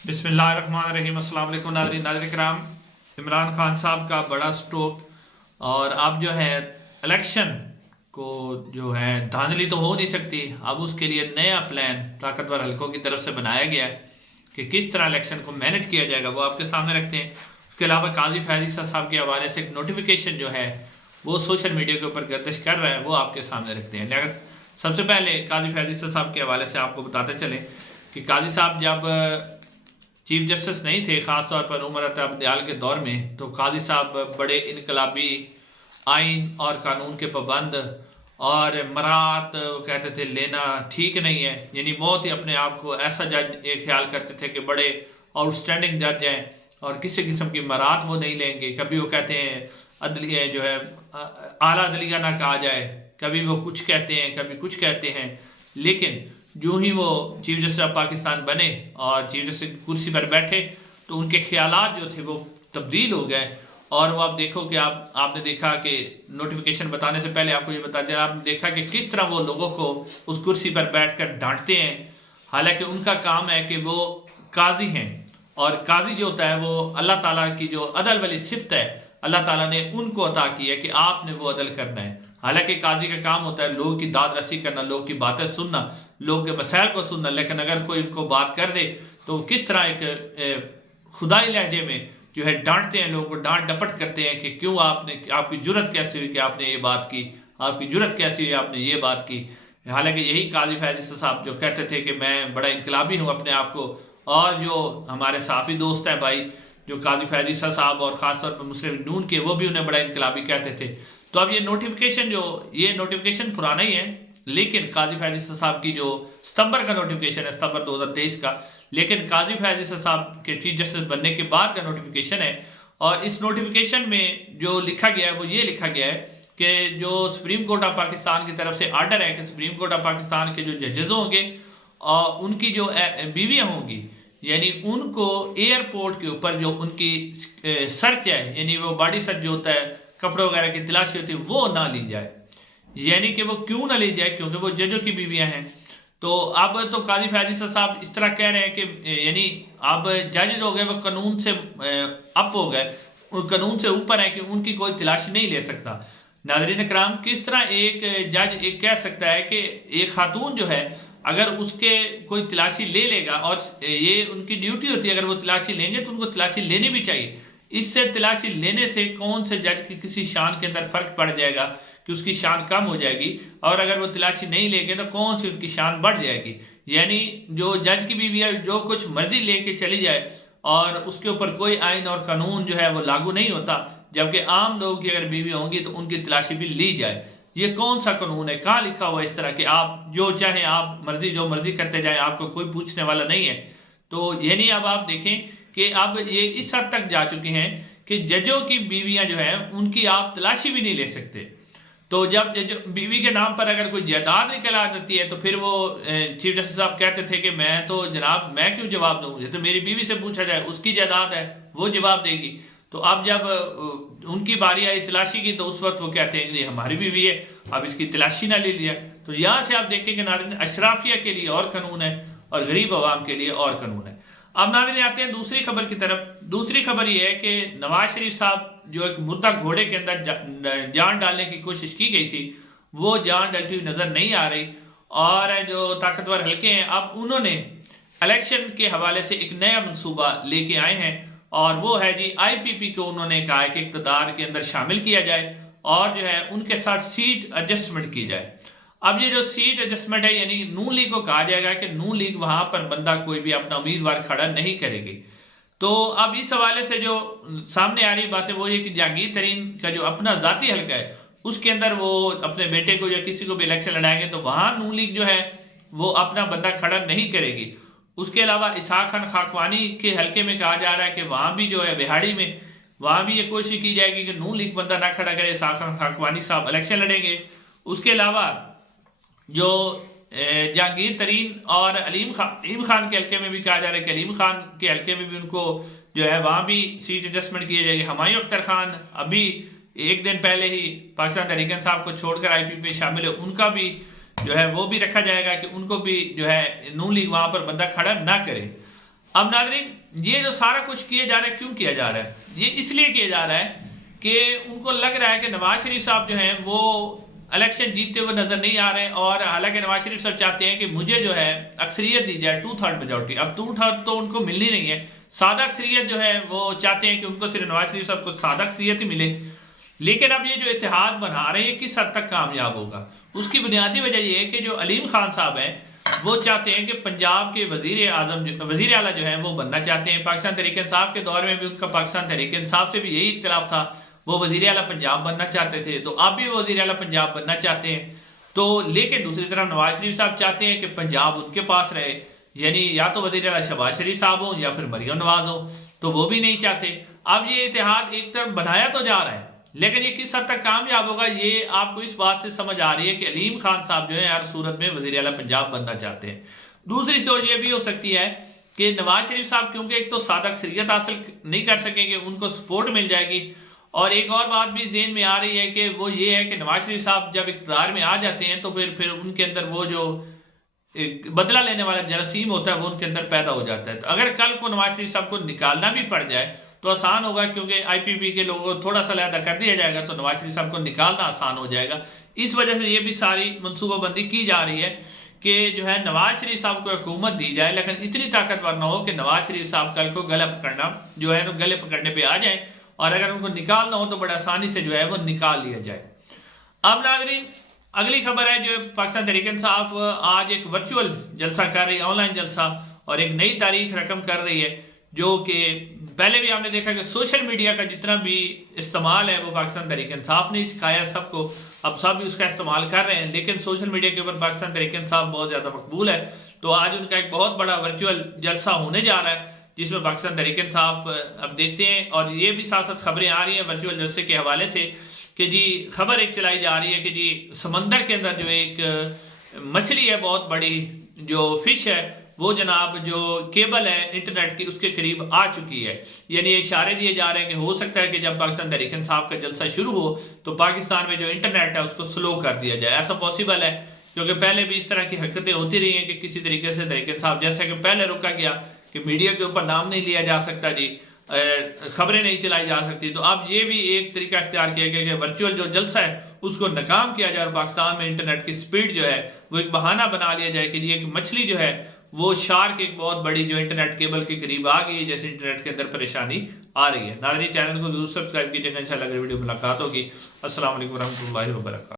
बिस्मिल्लाहिर्रहमानिर्रहीम। अस्सलाम वालेकुम नाज़रीन कराम। इमरान खान साहब का बड़ा स्ट्रोक, और अब जो है इलेक्शन को जो है धांधली तो हो नहीं सकती। अब उसके लिए नया प्लान ताकतवर हलकों की तरफ से बनाया गया है कि किस तरह इलेक्शन को मैनेज किया जाएगा, वो आपके सामने रखते हैं। उसके अलावा काजी फैज़ ईसा साहब के हवाले से एक नोटिफिकेशन जो है वो सोशल मीडिया के ऊपर गर्दिश कर रहा है, वो आपके सामने रखते हैं। सबसे पहले काजी फैज़ ईसा साहब के हवाले से आपको बताते चलें कि काजी साहब जब चीफ जस्टिस नहीं थे, ख़ासतौर पर उमर अता अब्दियाल के दौर में, तो काजी साहब बड़े इनकलाबी, आइन और कानून के पाबंद, और मरात कहते थे लेना ठीक नहीं है, यानी बहुत ही अपने आप को ऐसा जज एक ख्याल करते थे कि बड़े आउटस्टैंडिंग जज हैं और किसी किस्म की मरात वो नहीं लेंगे। कभी वो कहते हैं अदलिया जो है आला अदलिया ना कहा जाए, कभी वो कुछ कहते हैं कभी कुछ कहते हैं। लेकिन जो ही वो चीफ जस्टिस ऑफ पाकिस्तान बने और चीफ जस्टिस की कुर्सी पर बैठे तो उनके ख्यालात जो थे वो तब्दील हो गए। और वो आप देखो कि आपने देखा कि नोटिफिकेशन बताने से पहले आपको ये बता दें, आपने देखा कि किस तरह वो लोगों को उस कुर्सी पर बैठकर डांटते हैं, हालांकि उनका काम है कि वो काजी हैं। और काजी जो होता है वो अल्लाह ताला की जो अदल वाली सिफत है, अल्लाह ताला ने उनको अता की है कि आपने वो अदल करना है। हालांकि काजी का काम होता है लोगों की दाद रसी करना, लोगों की बातें सुनना, लोगों के मसाइल को सुनना। लेकिन अगर कोई उनको बात कर दे तो किस तरह एक खुदाई लहजे में जो है डांटते हैं, लोगों को डांट डपट करते हैं कि क्यों आपने, आपकी जुर्रत कैसे हुई कि आपने ये बात की, आपकी जुर्रत कैसी हुई आपने ये बात की। हालांकि यही काजी फैज़ ईसा साहब जो कहते थे कि मैं बड़ा इनकलाबी हूँ अपने आप को, और जो हमारे साफ़ी दोस्त हैं भाई जो काजी फैज़ ईसा साहब और ख़ासतौर पर मुस्लिम नून के, वो भी उन्हें बड़ा इनकलाबी कहते थे। तो अब ये नोटिफिकेशन पुराना ही है, लेकिन काजी फैज़ ईसा साहब की जो सितंबर का नोटिफिकेशन है, सितंबर 2023 का, लेकिन काजी फैज़ ईसा साहब के चीफ जस्टिस बनने के बाद का नोटिफिकेशन है। और इस नोटिफिकेशन में जो लिखा गया है वो ये लिखा गया है कि जो सुप्रीम कोर्ट ऑफ पाकिस्तान की तरफ से आर्डर है कि सुप्रीम कोर्ट ऑफ पाकिस्तान के जो जजेस होंगे और उनकी जो बीवियाँ होंगी, यानी उनको एयरपोर्ट के ऊपर जो उनकी सर्च है, यानी वो बॉडी सर्च जो होता है, कपड़ों वगैरह की तलाशी होती है, वो ना ली जाए। यानी कि वो क्यों ना ली जाए, क्योंकि वो जजों की बीवियां हैं। तो अब तो काजी फैज़ ईसा साहब इस तरह कह रहे हैं कि यानी अब जज हो गए वो कानून से अप हो गए, कानून से ऊपर है कि उनकी कोई तलाशी नहीं ले सकता। नाज़रीन कराम, किस तरह एक जज एक कह सकता है कि एक खातून जो है अगर उसके कोई तलाशी ले लेगा, और ये उनकी ड्यूटी होती है, अगर वो तलाशी लेंगे तो उनको तलाशी लेनी भी चाहिए। इससे तलाशी लेने से कौन से जज की किसी शान के अंदर फ़र्क पड़ जाएगा कि उसकी शान कम हो जाएगी, और अगर वो तलाशी नहीं लेंगे तो कौन सी उनकी शान बढ़ जाएगी। यानी जो जज की बीवी है जो कुछ मर्जी लेके चली जाए और उसके ऊपर कोई आइन और कानून जो है वो लागू नहीं होता, जबकि आम लोगों की अगर बीवी होंगी तो उनकी तलाशी भी ली जाए। ये कौन सा कानून है, कहाँ लिखा हुआ इस तरह कि आप जो चाहें आप मर्जी जो मर्जी करते जाएं, आपको कोई पूछने वाला नहीं है। तो यानी अब आप देखें कि अब ये इस हद तक जा चुके हैं कि जजों की बीवियां जो है उनकी आप तलाशी भी नहीं ले सकते। तो जब बीवी के नाम पर अगर कोई जायदाद निकल आ जाती है तो फिर वो चीफ जस्टिस साहब कहते थे कि मैं तो जनाब मैं क्यों जवाब दूँ, मुझे तो मेरी बीवी से पूछा जाए, उसकी जायदाद है वो जवाब देगी। तो अब जब उनकी बारी आई तलाशी की तो उस वक्त वो कहते हैं कि हमारी बीवी है, अब इसकी तलाशी ना ले लिया। तो यहाँ से आप देखें कि नाज़रीन अशराफिया के लिए और कानून है और गरीब आवाम के लिए और कानून है। अब नाज़रीन आते हैं दूसरी खबर की तरफ। दूसरी खबर यह है कि नवाज शरीफ साहब जो एक मुर्दा घोड़े के अंदर जान डालने की कोशिश की गई थी, वो जान डलती हुई नजर नहीं आ रही। और जो ताकतवर हल्के हैं अब उन्होंने इलेक्शन के हवाले से एक नया मंसूबा लेके आए हैं, और वो है जी IPP को उन्होंने कहा है कि इक़्तिदार के अंदर शामिल किया जाए और जो है उनके साथ सीट एडजस्टमेंट की जाए। अब ये जो सीट एडजस्टमेंट है, यानी नून लीग को कहा जाएगा कि नून लीग वहां पर बंदा कोई भी अपना उम्मीदवार खड़ा नहीं करेगी। तो अब इस हवाले से जो सामने आ रही बात है वो ये कि जहांगीर तरीन का जो अपना जाती हल्का है उसके अंदर वो अपने बेटे को या किसी को भी इलेक्शन लड़ाएंगे तो वहां नून लीग जो है वो अपना बंदा खड़ा नहीं करेगी। उसके अलावा इसहाक खान खाकवानी के हल्के में कहा जा रहा है कि वहां भी जो है बिहाड़ी में वहां भी ये कोशिश की जाएगी कि नून लीग बंदा ना खड़ा करे, इसहाक खान खाकवानी साहब इलेक्शन लड़ेंगे। उसके अलावा जो जहांगीर तरीन और अलीम खान के हल्के में भी कहा जा रहा है कि अलीम खान के हल्के में भी उनको जो है वहाँ भी सीट एडजस्टमेंट किए जाएगी। हुमायूं अख्तर खान अभी एक दिन पहले ही पाकिस्तान तहरीक इंसाफ को छोड़कर IPP में शामिल है, उनका भी जो है वो भी रखा जाएगा कि उनको भी जो है नून लीग वहाँ पर बंदा खड़ा ना करे। اب ناظرین یہ جو سارا کچھ کیا جا رہا ہے کیوں کیا جا رہا ہے؟ یہ اس لیے کیا جا رہا ہے کہ ان کو لگ رہا ہے کہ نواز شریف صاحب جو ہیں وہ الیکشن جیتتے ہوئے نظر نہیں آ رہے ہیں، اور حالانکہ نواز شریف صاحب چاہتے ہیں کہ مجھے جو ہے اکثریت دی جائے 2/3 میجورٹی، اب 2/3 تو ان کو ملنی نہیں ہے، سادہ اکثریت جو ہے وہ چاہتے ہیں کہ ان کو صرف نواز شریف صاحب کو سادہ اکثریت ہی ملے۔ لیکن اب یہ جو اتحاد بنا رہے ہیں کس حد تک کامیاب ہوگا؟ اس کی بنیادی وجہ یہ ہے کہ جو علیم خان صاحب ہیں وہ چاہتے ہیں کہ پنجاب کے وزیر اعلیٰ جو ہیں وہ بننا چاہتے ہیں۔ پاکستان تحریک انصاف کے دور میں بھی ان کا پاکستان تحریک انصاف سے بھی یہی اختلاف تھا، وہ وزیر اعلیٰ پنجاب بننا چاہتے تھے، تو اب بھی وہ وزیر اعلیٰ پنجاب بننا چاہتے ہیں۔ تو لیکن دوسری طرف نواز شریف صاحب چاہتے ہیں کہ پنجاب ان کے پاس رہے، یعنی یا تو وزیر اعلیٰ شہباز شریف صاحب ہوں یا پھر مریم نواز ہوں، تو وہ بھی نہیں چاہتے۔ اب یہ اتحاد ایک طرف بنایا تو جا رہا ہے، لیکن یہ کس حد تک کامیاب ہوگا یہ آپ کو اس بات سے سمجھ آ رہی ہے کہ علیم خان صاحب جو ہے ہر صورت میں وزیر اعلیٰ پنجاب بننا چاہتے ہیں۔ دوسری سوچ یہ بھی ہو سکتی ہے کہ نواز شریف صاحب کیونکہ ایک تو سادہ اکثریت حاصل نہیں کر سکیں گے، ان کو سپورٹ مل جائے گی، اور ایک اور بات بھی ذہن میں آ رہی ہے کہ وہ یہ ہے کہ نواز شریف صاحب جب اقتدار میں آ جاتے ہیں تو پھر ان کے اندر وہ جو بدلہ لینے والا جراثیم ہوتا ہے وہ ان کے اندر پیدا ہو جاتا ہے۔ تو اگر کل کو نواز شریف صاحب کو نکالنا بھی پڑ جائے تو آسان ہوگا، کیونکہ آئی پی پی کے لوگوں کو تھوڑا سا علیحدہ کر دیا جائے گا تو نواز شریف صاحب کو نکالنا آسان ہو جائے گا۔ اس وجہ سے یہ بھی ساری منصوبہ بندی کی جا رہی ہے کہ جو ہے نواز شریف صاحب کو حکومت دی جائے، لیکن اتنی طاقتور نہ ہو کہ نواز شریف صاحب کل کو گلے پکڑنے پہ آ جائیں، اور اگر ان کو نکالنا ہو تو بڑا آسانی سے جو ہے وہ نکال لیا جائے۔ اب ناظرین اگلی خبر ہے جو پاکستان تحریک انصاف آج ایک ورچوئل جلسہ کر رہی ہے، آن لائن جلسہ، اور ایک نئی تاریخ رقم کر رہی ہے، جو کہ پہلے بھی آپ نے دیکھا کہ سوشل میڈیا کا جتنا بھی استعمال ہے وہ پاکستان تحریک انصاف نے سکھایا سب کو، اب سب بھی اس کا استعمال کر رہے ہیں، لیکن سوشل میڈیا کے اوپر پاکستان تحریک انصاف بہت زیادہ مقبول ہے۔ تو آج ان کا ایک بہت بڑا ورچوئل جلسہ ہونے جا رہا ہے جس میں پاکستان تحریک انصاف اب دیکھتے ہیں، اور یہ بھی ساتھ ساتھ خبریں آ رہی ہیں ورچوئل جلسے کے حوالے سے کہ جی خبر ایک چلائی جا رہی ہے کہ جی سمندر کے اندر جو ایک مچھلی ہے بہت بڑی، جو فش ہے وہ جناب جو کیبل ہے انٹرنیٹ کی اس کے قریب آ چکی ہے، یعنی اشارے دیے جا رہے ہیں کہ ہو سکتا ہے کہ جب پاکستان تحریک انصاف کا جلسہ شروع ہو تو پاکستان میں جو انٹرنیٹ ہے اس کو سلو کر دیا جائے۔ ایسا پاسبل ہے کیونکہ پہلے بھی اس طرح کی حرکتیں ہوتی رہی ہیں کہ کسی طریقے سے تحریک انصاف، جیسا کہ پہلے روکا گیا کہ میڈیا کے اوپر نام نہیں لیا جا سکتا، جی خبریں نہیں چلائی جا سکتی، تو اب یہ بھی ایک طریقہ اختیار کیا گیا کہ ورچوئل جو جلسہ ہے اس کو ناکام کیا جائے، اور پاکستان میں انٹرنیٹ کی سپیڈ جو ہے وہ ایک بہانہ بنا لیا جائے کہ یہ ایک مچھلی جو ہے وہ شارک ایک بہت بڑی جو انٹرنیٹ کیبل کے قریب آ گئی ہے، جیسے انٹرنیٹ کے اندر پریشانی آ رہی ہے۔ ناظرین چینل کو ضرور سبسکرائب کیجئے گا، انشاءاللہ اگلی ویڈیو ملاقات ہوگی۔ السلام علیکم ورحمۃ اللہ وبرکاتہ۔